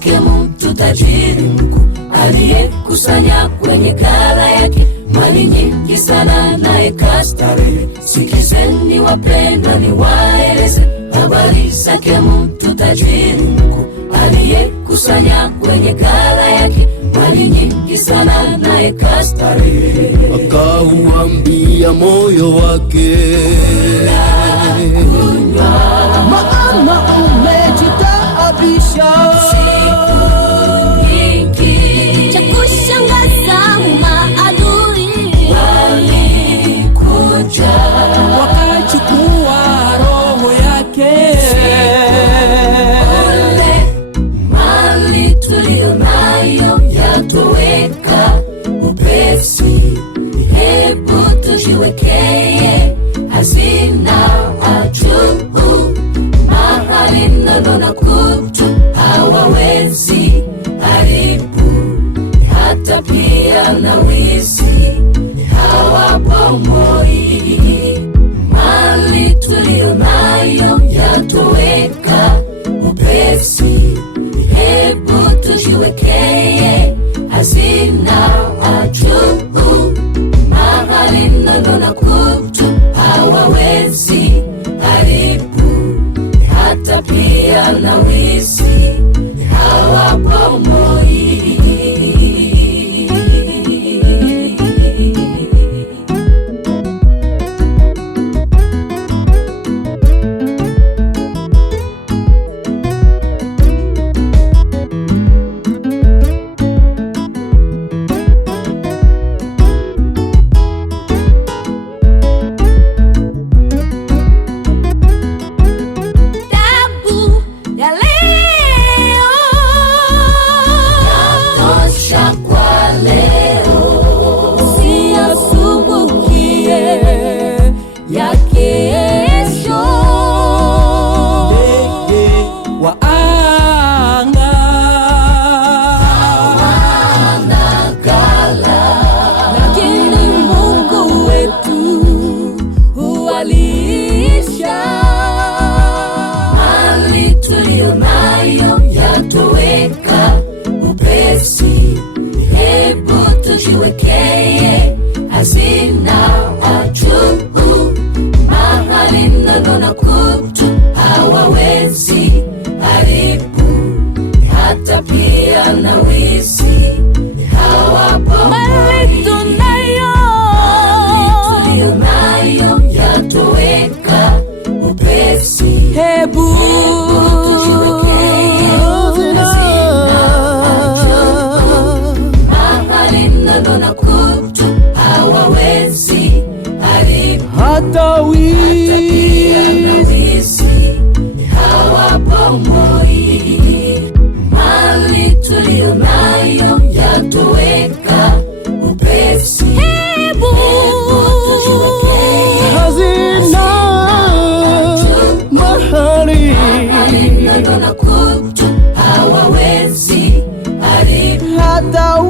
zake mtu tajiri mkuu, aliyekusanya kwenye ghala yake mali nyingi sana, naye kastarehe. Sikizeni wapendwa, niwaeleze habari zake mtu tajiri mkuu, aliyekusanya kwenye ghala yake mali nyingi sana, naye kastarehe. Akauambia moyo wake, maana umejitaabisha siku nyingi. Cha kushangaza maadui walikuja wakachukua roho yake. Ole, mali tulio nayo yatoweka upesi, hebu tujiwekee hazina juu, mahali nono na kutu hawawezi haribu, hata pia na wizi hawabomoi. Mali tulio nayo yatoweka upesi, hebu tujiwekee hazina juu, mahali nono na kutu hawawezi haribu, hata pia na wizi hawabomoi. Mali tulio nayo yatoweka upesi, hebu tujiwekee hazina juu, mahali nono na kutu hawawezi haribu, hata pia na wizi hawabomoi. mali tunayo Tulio nayo yatoweka upesi, Hebu tujiwekee hazina juu, mahali nono na kutu hawawezi haribu, hata pia na wizi hawabomoi. Mali tulio nayo yatoweka upesi, hebu tujiwekee hazina mahali nono na kutu hawawezi haribu, hata